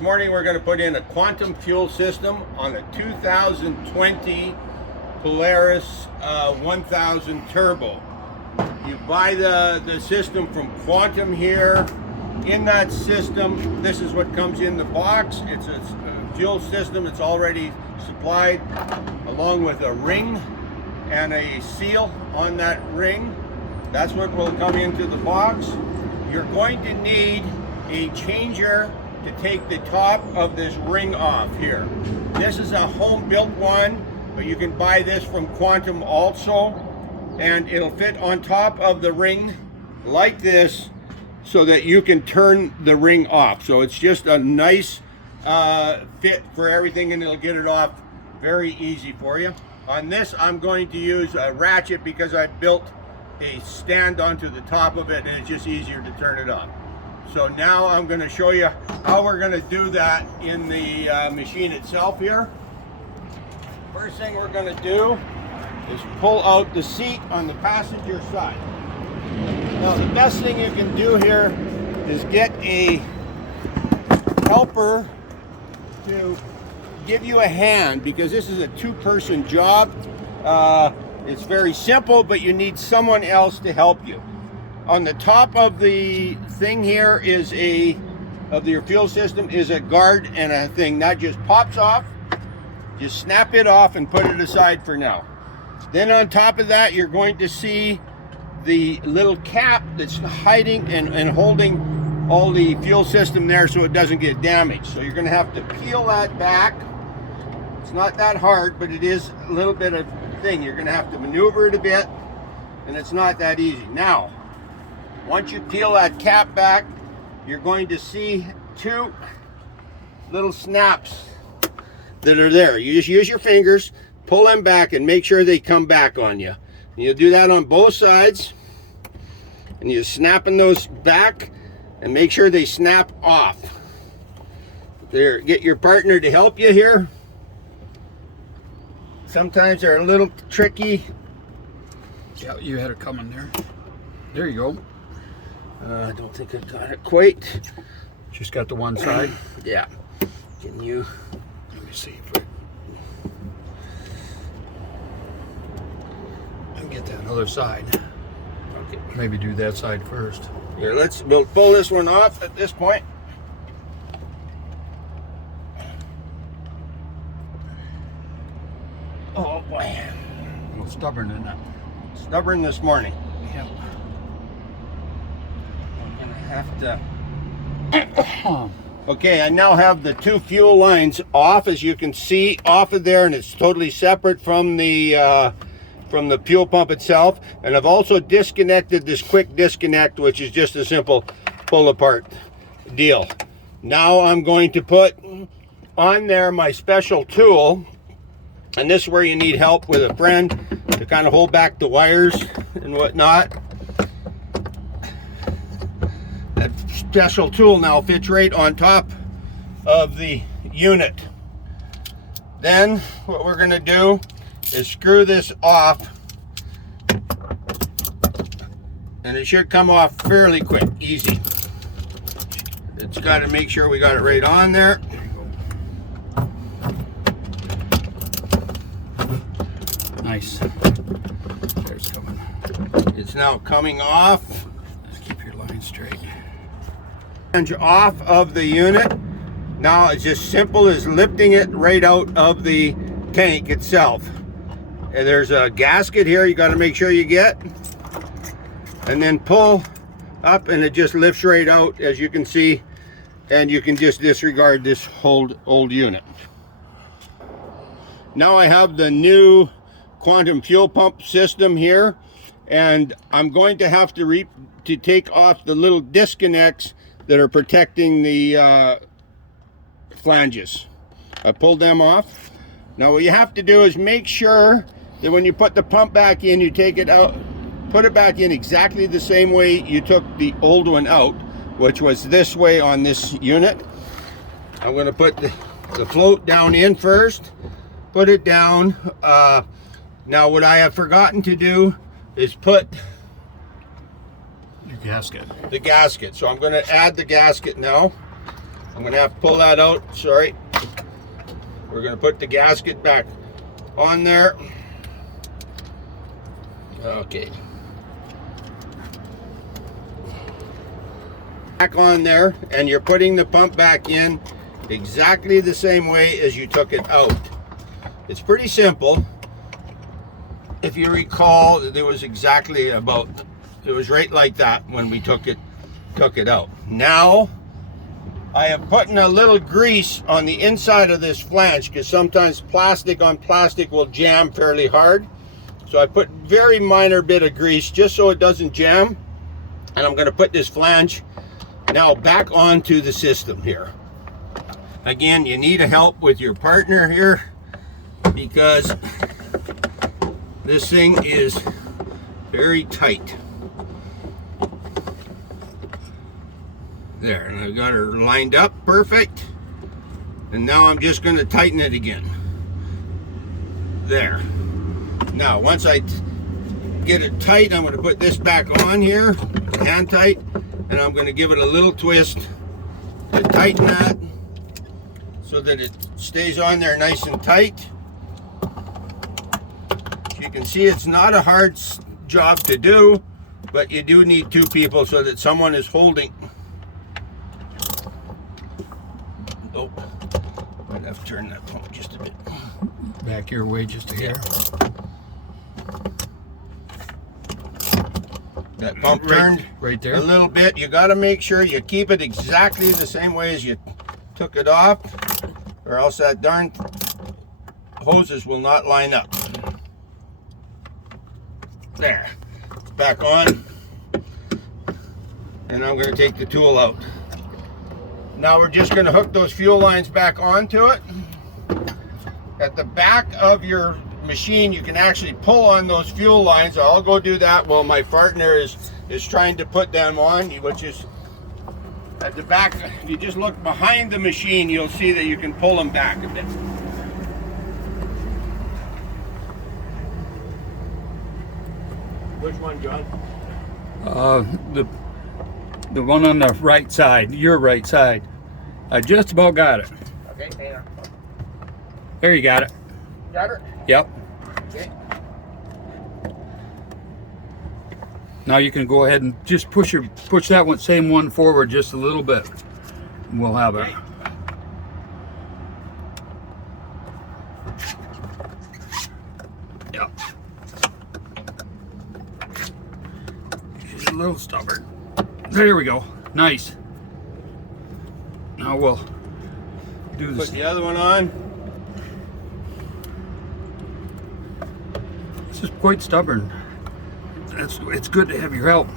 This morning we're going to put in a quantum fuel system on a 2020 Polaris 1000 turbo. You buy the system from Quantum here. In that system, this is what comes in the box. It's a fuel system. It's already supplied along with a ring and a seal on that ring. That's what will come into the box. You're going to need a changer to take the top of this ring off here. This is a home-built one, but you can buy this from Quantum also, and it'll fit on top of the ring like this so that you can turn the ring off. So it's just a nice fit for everything, and it'll get it off very easy for you. On this, I'm going to use a ratchet because I built a stand onto the top of it, and it's just easier to turn it off. So now I'm going to show you how we're going to do that in the machine itself here. First thing we're going to do is pull out the seat on the passenger side. Now the best thing you can do here is get a helper to give you a hand, because this is a two-person job. It's very simple, but you need someone else to help you. On the top of the thing here is of your fuel system is a guard and a thing that just pops off. Just snap it off and put it aside for now. Then on top of that, you're going to see the little cap that's hiding and holding all the fuel system there so it doesn't get damaged. So you're going to have to peel that back. It's not that hard, but it is a little bit of thing. You're going to have to maneuver it a bit, and it's not that easy. Now, once you peel that cap back, you're going to see two little snaps that are there. You just use your fingers, pull them back, and make sure they come back on you. And you'll do that on both sides, and you're snapping those back and make sure they snap off. There, get your partner to help you here. Sometimes they're a little tricky. Yeah, you had it coming there. There you go. I don't think I've got it quite. Just got the one side. Yeah. Can you? Let me see if I can get that other side. Okay. Maybe do that side first. Here, we'll pull this one off at this point. Oh boy. A little stubborn, isn't it? Stubborn this morning. Yeah. I'm gonna have to. Okay, I now have the two fuel lines off, as you can see, off of there, and it's totally separate from the fuel pump itself. And I've also disconnected this quick disconnect, which is just a simple pull apart deal. Now I'm going to put on there my special tool, and this is where you need help with a friend to kind of hold back the wires and whatnot. That special tool now fits right on top of the unit. Then what we're going to do is screw this off, and it should come off fairly quick, easy. It's got to make sure we got it right on there. There you go. Nice. There's coming. It's now coming off. Just keep your line straight. Off of the unit. Now it's just simple as lifting it right out of the tank itself. And there's a gasket here you got to make sure you get, and then pull up, and it just lifts right out, as you can see, and you can just disregard this old unit. Now I have the new quantum fuel pump system here, and I'm going to have to take off the little disconnects that are protecting the flanges. I pulled them off. Now what you have to do is make sure that when you put the pump back in, you take it out, put it back in exactly the same way you took the old one out, which was this way on this unit. I'm going to put the float down in first, put it down. Now what I have forgotten to do is put Your gasket. the gasket. So I'm going to add the gasket now. I'm gonna have to pull that out, sorry. We're gonna put the gasket back on there. Okay. Back on there, and you're putting the pump back in exactly the same way as you took it out. It's pretty simple. If you recall, there was exactly about, it was right like that when we took it out. Now, I am putting a little grease on the inside of this flange because sometimes plastic on plastic will jam fairly hard. So I put very minor bit of grease just so it doesn't jam. And I'm going to put this flange now back onto the system here. Again, you need a help with your partner here because this thing is very tight. There, and I've got her lined up perfect. And now I'm just going to tighten it again. There. Now, once I get it tight, I'm going to put this back on here, hand tight, and I'm going to give it a little twist to tighten that so that it stays on there nice and tight. You can see it's not a hard job to do, but you do need two people so that someone is holding. Oh, might have to turn that pump just a bit. Back your way just a hair. That pump turned right there. A little bit. You got to make sure you keep it exactly the same way as you took it off, or else that darn hoses will not line up. There, it's back on, and I'm going to take the tool out. Now we're just going to hook those fuel lines back onto it. At the back of your machine, you can actually pull on those fuel lines. I'll go do that while my partner is trying to put them on, which is at the back. If you just look behind the machine, you'll see that you can pull them back a bit. Which one, John? The one on the right side, your right side. I just about got it. Okay, hang on. There, you got it. Got it? Yep. Okay. Now you can go ahead and just push that one, same one forward just a little bit. We'll have it. Okay. Yep. She's a little stubborn. There we go. Nice. Now we'll do this. Put the other one on. This is quite stubborn. It's good to have your help.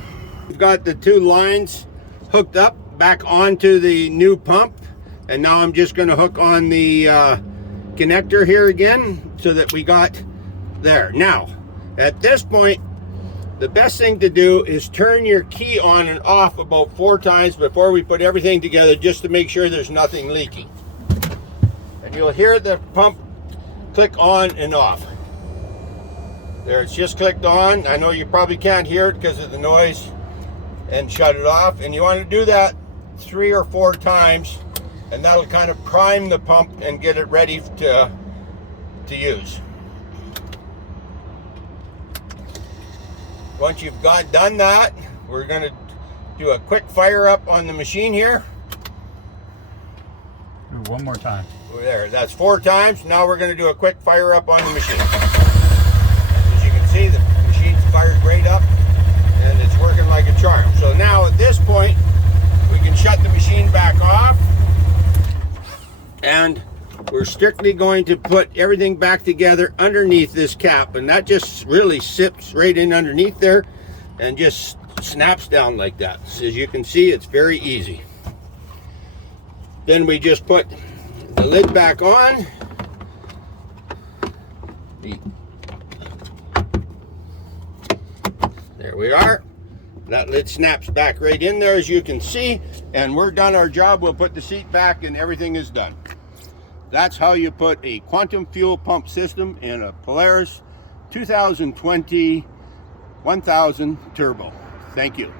We've got the two lines hooked up back onto the new pump, and now I'm just going to hook on the connector here again so that we got there. Now, at this point, the best thing to do is turn your key on and off about 4 times before we put everything together, just to make sure there's nothing leaking. And you'll hear the pump click on and off. There, it's just clicked on. I know you probably can't hear it because of the noise, and shut it off. And you want to do that 3 or 4 times, and that'll kind of prime the pump and get it ready to use. Once you've done that, we're going to do a quick fire up on the machine here. Do one more time. There, that's 4 times. Now we're going to do a quick fire up on the machine. As you can see, the machine's fired right up, and it's working like a charm. So now at this point, we can shut the machine back off, and we're strictly going to put everything back together underneath this cap, and that just really sips right in underneath there and just snaps down like that. So as you can see, it's very easy. Then we just put the lid back on. There we are. That lid snaps back right in there, as you can see, and we're done our job. We'll put the seat back and everything is done. That's how you put a quantum fuel pump system in a Polaris 2020 1000 turbo. Thank you.